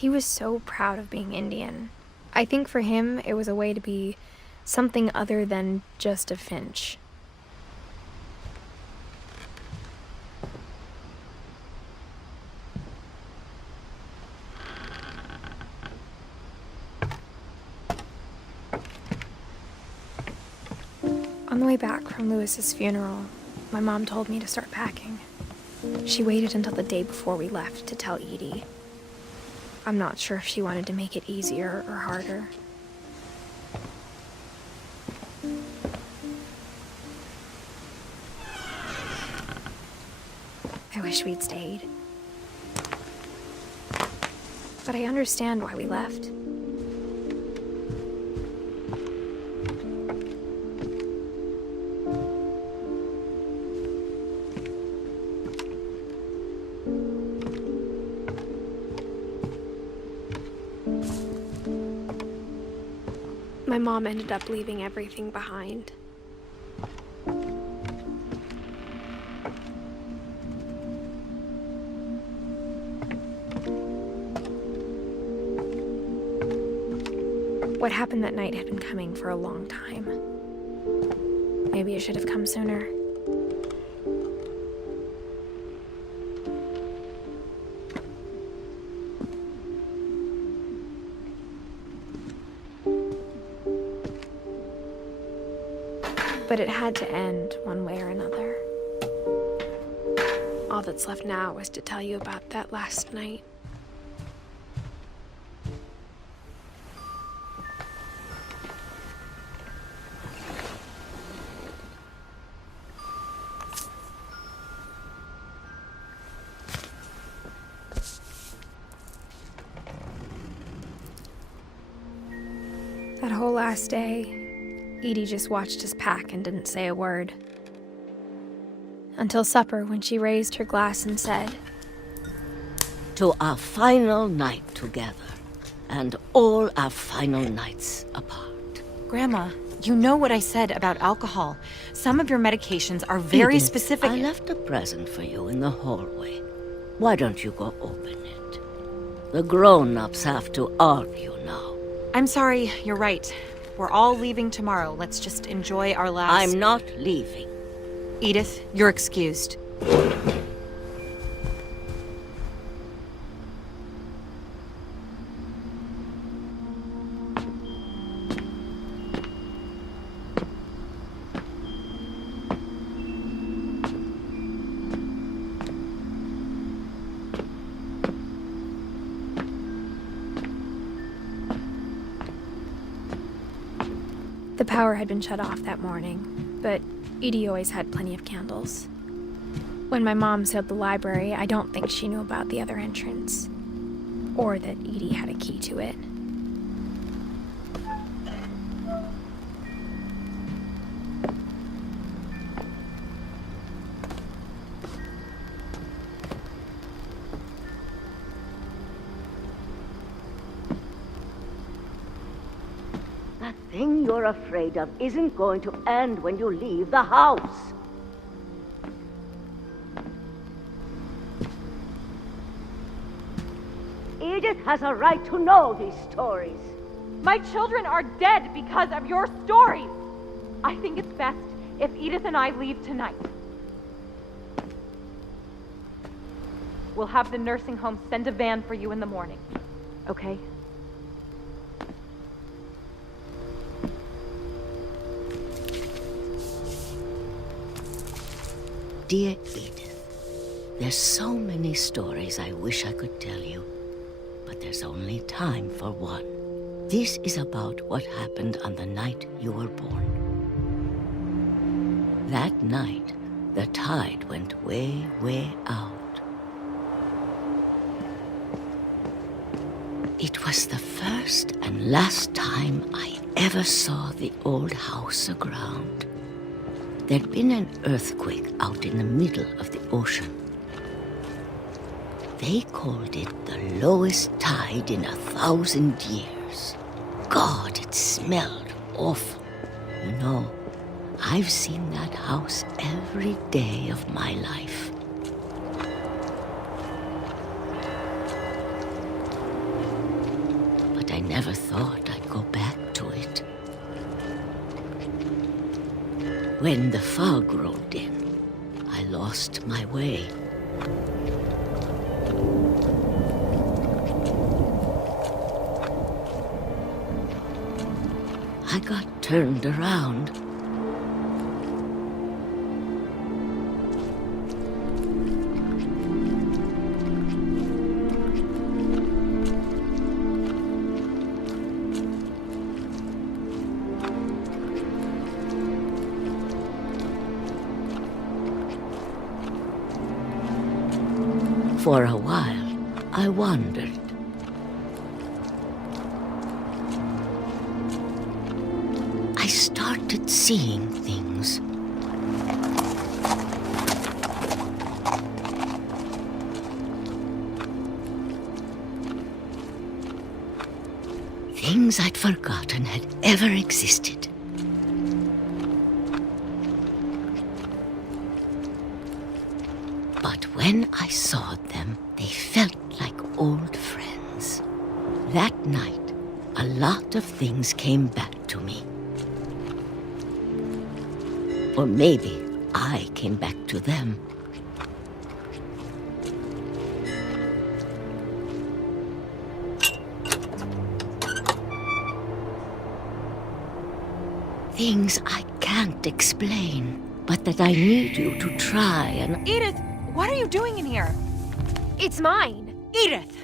He was so proud of being Indian. I think for him, it was a way to be something other than just a Finch. On the way back from Lewis's funeral, my mom told me to start packing. She waited until the day before we left to tell Edie. I'm not sure if she wanted to make it easier or harder. I wish we'd stayed. But I understand why we left. My mom ended up leaving everything behind. What happened that night had been coming for a long time. Maybe it should have come sooner. But it had to end one way or another. All that's left now is to tell you about that last night. That whole last day, Edie just watched us pack and didn't say a word. Until supper, when she raised her glass and said, "To our final night together, and all our final nights apart." Grandma, you know what I said about alcohol. Some of your medications are very Edith, specific. I left a present for you in the hallway. Why don't you go open it? The grown-ups have to argue now. I'm sorry, you're right. We're all leaving tomorrow. Let's just enjoy our last... I'm not leaving. Edith, you're excused. The power had been shut off that morning, but Edie always had plenty of candles. When my mom sealed the library, I don't think she knew about the other entrance, or that Edie had a key to it. That thing you're afraid of isn't going to end when you leave the house. Edith has a right to know these stories. My children are dead because of your stories. I think it's best if Edith and I leave tonight. We'll have the nursing home send a van for you in the morning, okay? Dear Edith, there's so many stories I wish I could tell you, but there's only time for one. This is about what happened on the night you were born. That night, the tide went way, way out. It was the first and last time I ever saw the old house aground. There'd been an earthquake out in the middle of the ocean. They called it the lowest tide in 1,000 years. God, it smelled awful. You know, I've seen that house every day of my life. never thought I'd go back to it. When the fog rolled in, I lost my way. I got turned around. For a while, I wandered. I started seeing things. Things I'd forgotten had ever existed. But when I saw them, they felt like old friends. That night, a lot of things came back to me. Or maybe I came back to them. Things I can't explain, but that I need you to try and... Edith, what are you doing in here? It's mine. Edith!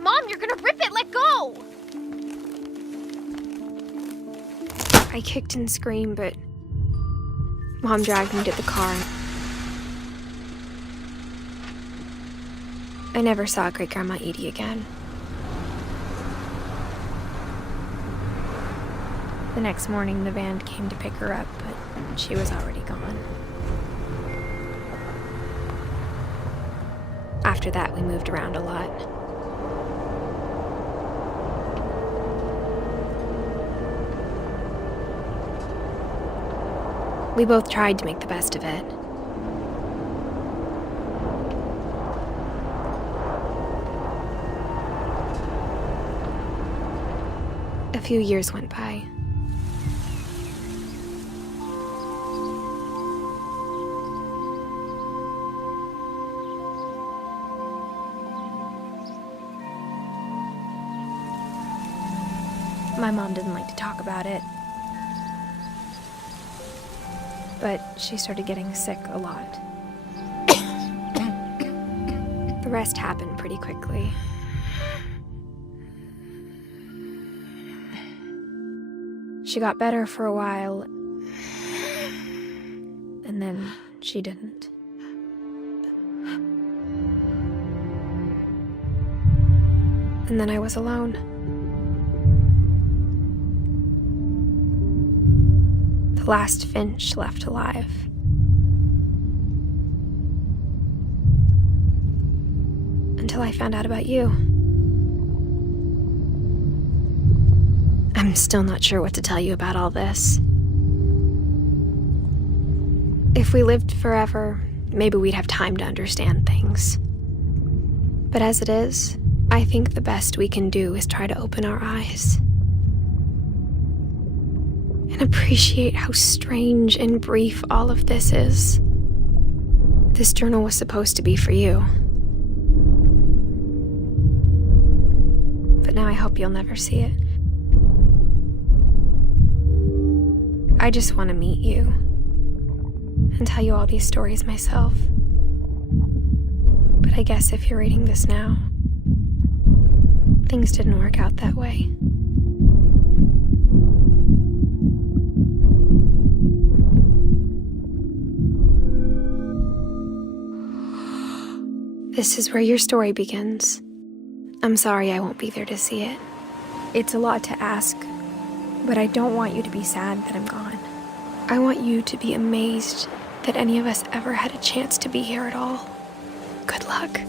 Mom, you're gonna rip it! Let go! I kicked and screamed, but Mom dragged me to the car. I never saw Great-Grandma Edie again. The next morning, the van came to pick her up, but she was already gone. After that, we moved around a lot. We both tried to make the best of it. A few years went by. My mom didn't like to talk about it. But she started getting sick a lot. The rest happened pretty quickly. She got better for a while, and then she didn't. And then I was alone. The last Finch left alive. Until I found out about you. I'm still not sure what to tell you about all this. If we lived forever, maybe we'd have time to understand things. But as it is, I think the best we can do is try to open our eyes. And appreciate how strange and brief all of this is. This journal was supposed to be for you. But now I hope you'll never see it. I just want to meet you and tell you all these stories myself. But I guess if you're reading this now, things didn't work out that way. This is where your story begins. I'm sorry I won't be there to see it. It's a lot to ask, but I don't want you to be sad that I'm gone. I want you to be amazed that any of us ever had a chance to be here at all. Good luck.